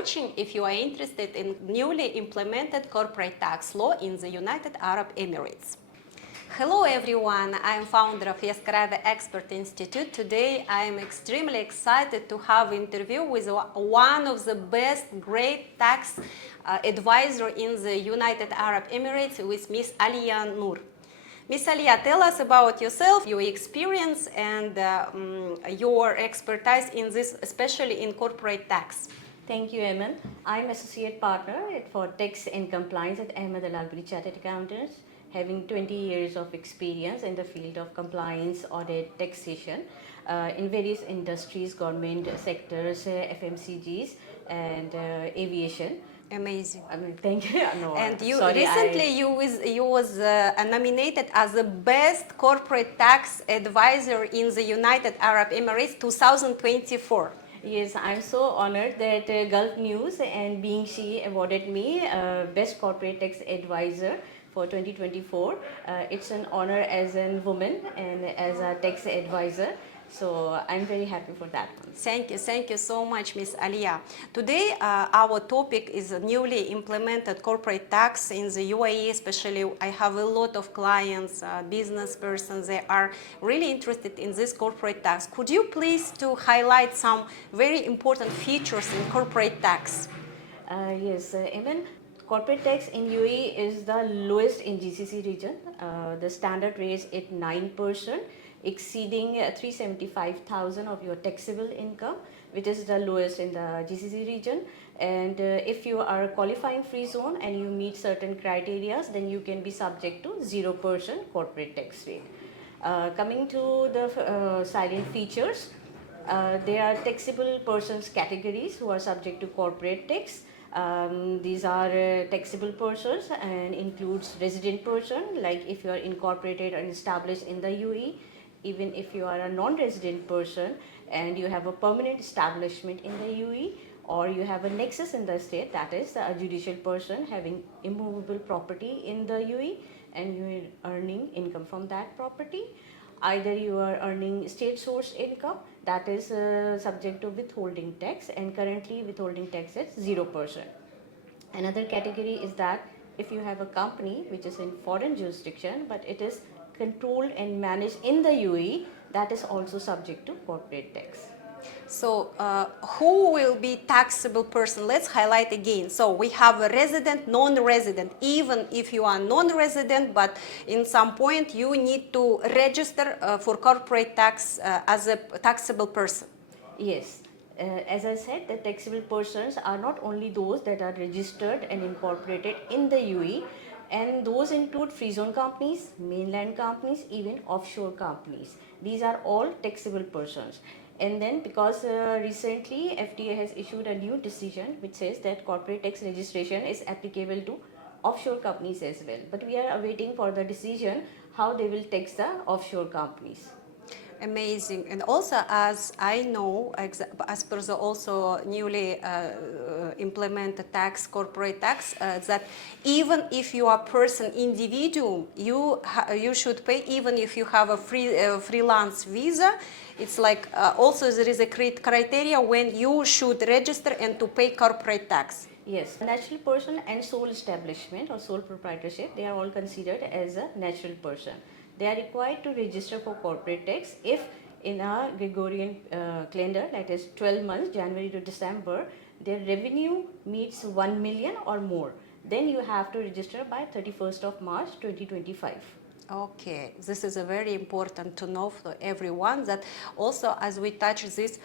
watching if you are interested in newly implemented corporate tax law in the United Arab Emirates. Hello everyone, I am founder of Yaskarada Expert Institute. Today I am extremely excited to have an interview with one of the best great tax advisor in the United Arab Emirates, with Miss Alia Noor. Miss Alia, tell us about yourself, your experience and your expertise in this, especially in corporate tax. Thank you, Eman. I'm Associate Partner for Tax and Compliance at Ahmed Al Albari Chartered Accountants, having 20 years of experience in the field of compliance, audit, taxation in various industries, government sectors, FMCGs, and aviation. Amazing. I mean, thank you. No, and you sorry, recently you was nominated as the best corporate tax advisor in the United Arab Emirates 2024. Yes, I'm so honored that Gulf News and Being She awarded me Best Corporate Tax Advisor for 2024. It's an honor as a woman and as a tax advisor. So I'm very happy for that. Thank you so much, Miss Alia. Today, our topic is newly implemented corporate tax in the UAE. Especially, I have a lot of clients, business persons. They are really interested in this corporate tax. Could you please to highlight some very important features in corporate tax? Yes, Eman. Corporate tax in UAE is the lowest in GCC region. The standard rate is at 9%. Exceeding 375,000 of your taxable income, which is the lowest in the GCC region. And if you are qualifying free zone and you meet certain criteria, then you can be subject to 0% corporate tax rate. Coming to the silent features, there are taxable persons categories who are subject to corporate tax. These are taxable persons and includes resident person, like if you are incorporated and established in the UAE. Even if you are a non-resident person and you have a permanent establishment in the UAE, or you have a nexus in the state, that is a judicial person having immovable property in the UAE and you are earning income from that property. Either you are earning state source income, that is subject to withholding tax, and currently withholding tax is 0%. Another category is that if you have a company which is in foreign jurisdiction but it is controlled and managed in the UAE, that is also subject to corporate tax. So who will be taxable person? Let's highlight again. So we have a resident, non-resident. Even if you are non-resident, but in some point you need to register for corporate tax as a taxable person. Yes. As I said, the taxable persons are not only those that are registered and incorporated in the UAE, and those include free zone companies, mainland companies, even offshore companies. These are all taxable persons. And then because recently FTA has issued a new decision which says that corporate tax registration is applicable to offshore companies as well. But we are awaiting for the decision how they will tax the offshore companies. Amazing. And also, as I know, as per the also newly implemented tax, corporate tax, that even if you are person individual, you should pay even if you have a freelance visa. It's like also there is a criteria when you should register and to pay corporate tax. Yes, natural person and sole establishment or sole proprietorship, they are all considered as a natural person. They are required to register for corporate tax if in a Gregorian calendar, that is 12 months, January to December, their revenue meets 1 million or more. Then you have to register by 31st of March 2025. Okay, this is a very important to know for everyone, that also as we touch this,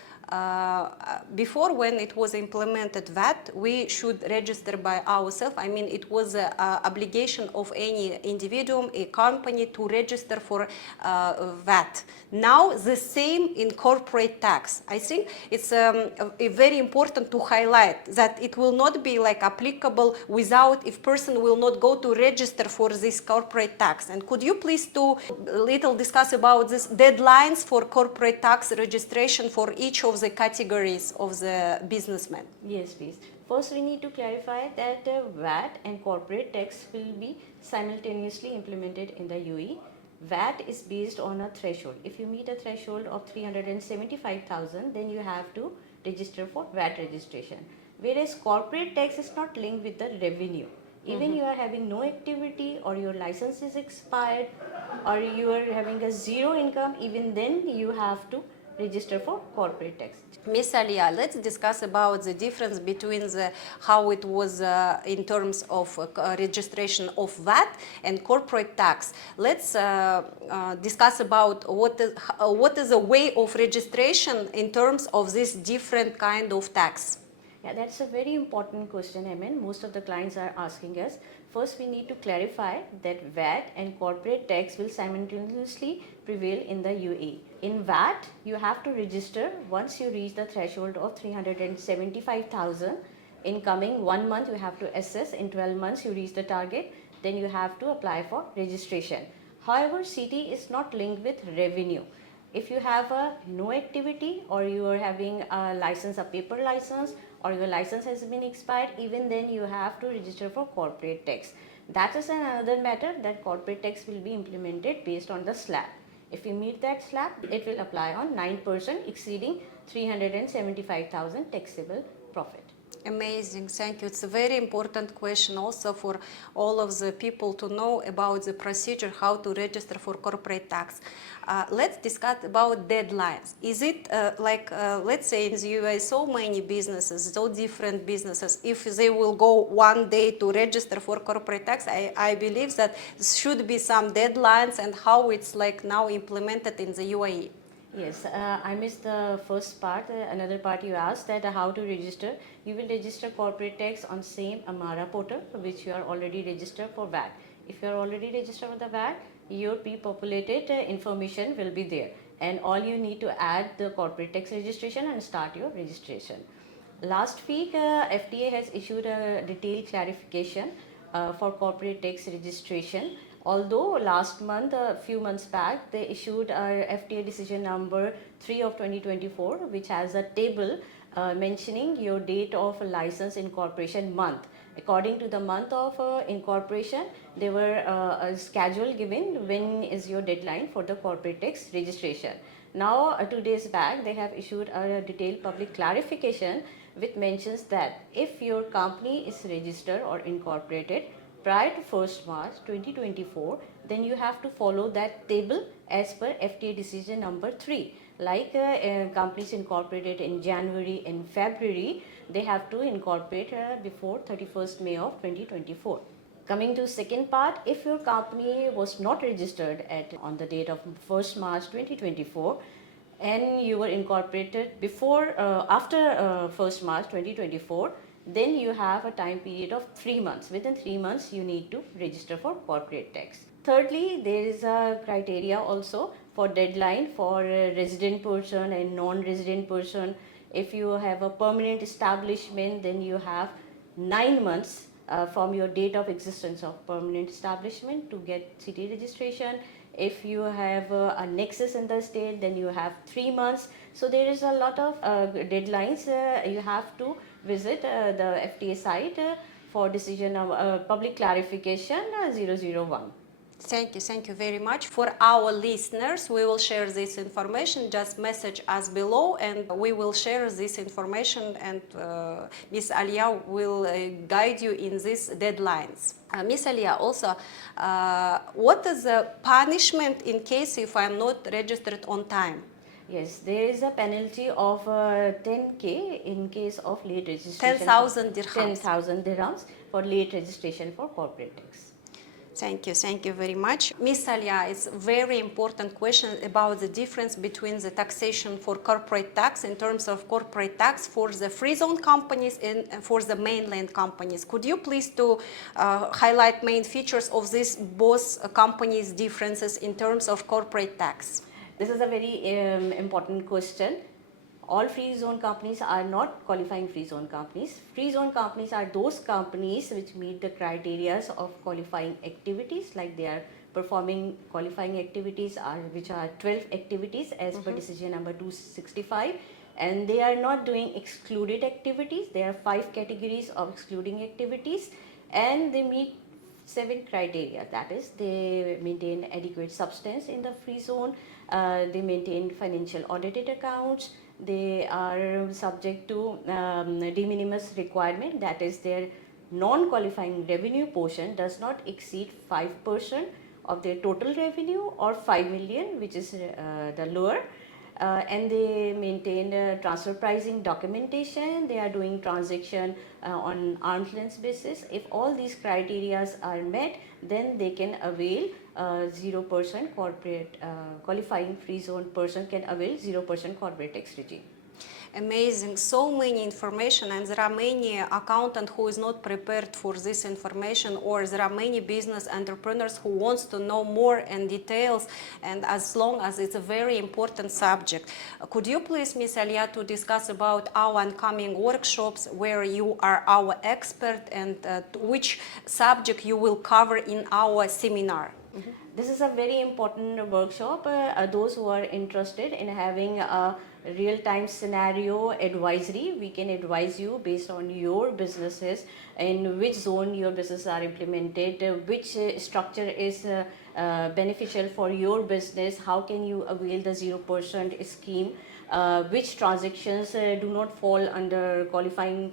before when it was implemented VAT, we should register by ourselves. I mean, it was an obligation of any individual, a company to register for VAT. Now the same in corporate tax. I think it's very important to highlight that it will not be like applicable without if person will not go to register for this corporate tax. And could you please to little discuss about this deadlines for corporate tax registration for each of the categories of the businessmen? Yes, please. First, we need to clarify that VAT and corporate tax will be simultaneously implemented in the UAE. VAT is based on a threshold. If you meet a threshold of 375,000, then you have to register for VAT registration. Whereas corporate tax is not linked with the revenue. Even you are having no activity, or your license is expired, or you are having a zero income, even then you have to register for corporate tax. Miss Alia, let's discuss about the difference between how it was in terms of registration of VAT and corporate tax. Let's discuss about what is a way of registration in terms of this different kind of tax. Yeah, that's a very important question, Emin. Most of the clients are asking us. First, we need to clarify that VAT and corporate tax will simultaneously prevail in the UAE. In VAT, you have to register once you reach the threshold of 375,000. In coming 1 month, you have to assess. In 12 months, you reach the target. Then you have to apply for registration. However, CT is not linked with revenue. If you have no activity, or you are having a license, a paper license, or your license has been expired, even then you have to register for corporate tax. That is another matter, that corporate tax will be implemented based on the slab. If you meet that slab, it will apply on 9% exceeding 375,000 taxable profit. Amazing, thank you. It's a very important question also for all of the people to know about the procedure, how to register for corporate tax. Let's discuss about deadlines. Is it let's say in the UAE, so many businesses, so different businesses, if they will go one day to register for corporate tax, I believe that should be some deadlines and how it's like now implemented in the UAE. Yes, I missed the first part. Another part you asked, that how to register. You will register corporate tax on same Amara portal which you are already registered for VAT. If you are already registered for the VAT, your pre-populated information will be there, and all you need to add the corporate tax registration and start your registration. Last week, FTA has issued a detailed clarification for corporate tax registration. Although last month, a few months back, they issued FTA decision number 3 of 2024, which has a table mentioning your date of license incorporation month. According to the month of incorporation, there were a schedule given when is your deadline for the corporate tax registration. Now, 2 days back, they have issued a detailed public clarification which mentions that if your company is registered or incorporated prior to 1st March 2024, then you have to follow that table as per FTA decision number 3. Like companies incorporated in January and February, they have to incorporate before 31st May of 2024. Coming to second part, if your company was not registered on the date of 1st March 2024, and you were incorporated after 1st March 2024, then you have a time period of 3 months. Within 3 months, you need to register for corporate tax. Thirdly, there is a criteria also for deadline for a resident person and non-resident person. If you have a permanent establishment, then you have 9 months from your date of existence of permanent establishment to get city registration. If you have a nexus in the state, then you have 3 months. So there is a lot of deadlines. You have to visit the FTA site for decision of public clarification 001. Thank you very much. For our listeners, we will share this information. Just message us below and we will share this information, and Miss Alia will guide you in these deadlines. Miss Alia, also, what is the punishment in case if I am not registered on time? Yes, there is a penalty of 10K in case of late registration. 10,000 dirhams. 10,000 dirhams for late registration for corporate tax. Thank you very much. Miss Alia, it's a very important question about the difference between the taxation for corporate tax in terms of corporate tax for the free zone companies and for the mainland companies. Could you please highlight main features of these both companies' differences in terms of corporate tax? This is a very important question. All free zone companies are not qualifying free zone companies. Free zone companies are those companies which meet the criteria of qualifying activities, like they are performing qualifying activities which are 12 activities as per decision number 265, and they are not doing excluded activities. There are 5 categories of excluding activities, and they meet 7 criteria. That is, they maintain adequate substance in the free zone, they maintain financial audited accounts, they are subject to de minimis requirement, that is, their non-qualifying revenue portion does not exceed 5% of their total revenue or 5 million, which is the lower. And they maintain transfer pricing documentation, they are doing transaction on arm's length basis. If all these criteria are met, then they can avail 0% corporate qualifying free zone person can avail 0% corporate tax regime. Amazing, so many information, and there are many accountant who is not prepared for this information, or there are many business entrepreneurs who wants to know more and details, and as long as it's a very important subject. Could you please, Ms. Alia, to discuss about our upcoming workshops where you are our expert, and which subject you will cover in our seminar? Mm-hmm. This is a very important workshop. Those who are interested in having a real-time scenario advisory, we can advise you based on your businesses, in which zone your businesses are implemented, which structure is beneficial for your business, how can you avail the 0% scheme, which transactions do not fall under qualifying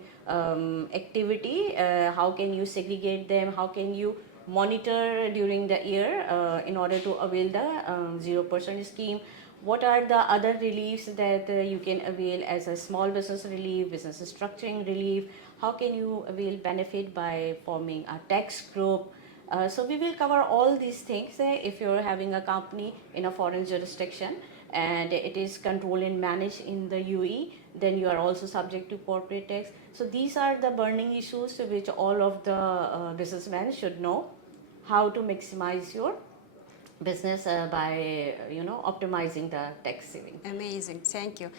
activity, how can you segregate them, how can you monitor during the year in order to avail the 0% scheme. What are the other reliefs that you can avail as a small business relief, business structuring relief? How can you avail benefit by forming a tax group? So we will cover all these things. If you're having a company in a foreign jurisdiction and it is controlled and managed in the UAE, then you are also subject to corporate tax. So these are the burning issues which all of the businessmen should know, how to maximize your business by optimizing the tax saving. Amazing, thank you.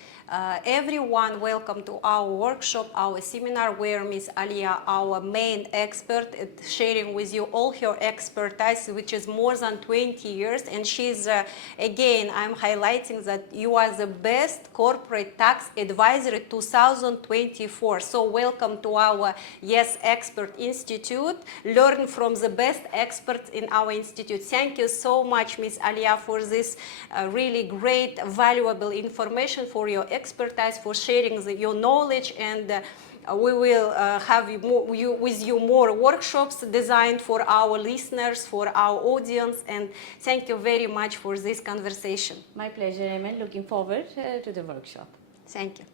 Everyone, welcome to our workshop, our seminar, where Ms. Alia, our main expert, is sharing with you all her expertise, which is more than 20 years. And she's, again, I'm highlighting that you are the best corporate tax advisor 2024. So welcome to our Yes Expert Institute. Learn from the best experts in our institute. Thank you so much, Ms. Alia, for this really great, valuable information, for your expertise, for sharing your knowledge, and we will have with you more workshops designed for our listeners, for our audience, and thank you very much for this conversation. My pleasure, Emin. Looking forward to the workshop. Thank you.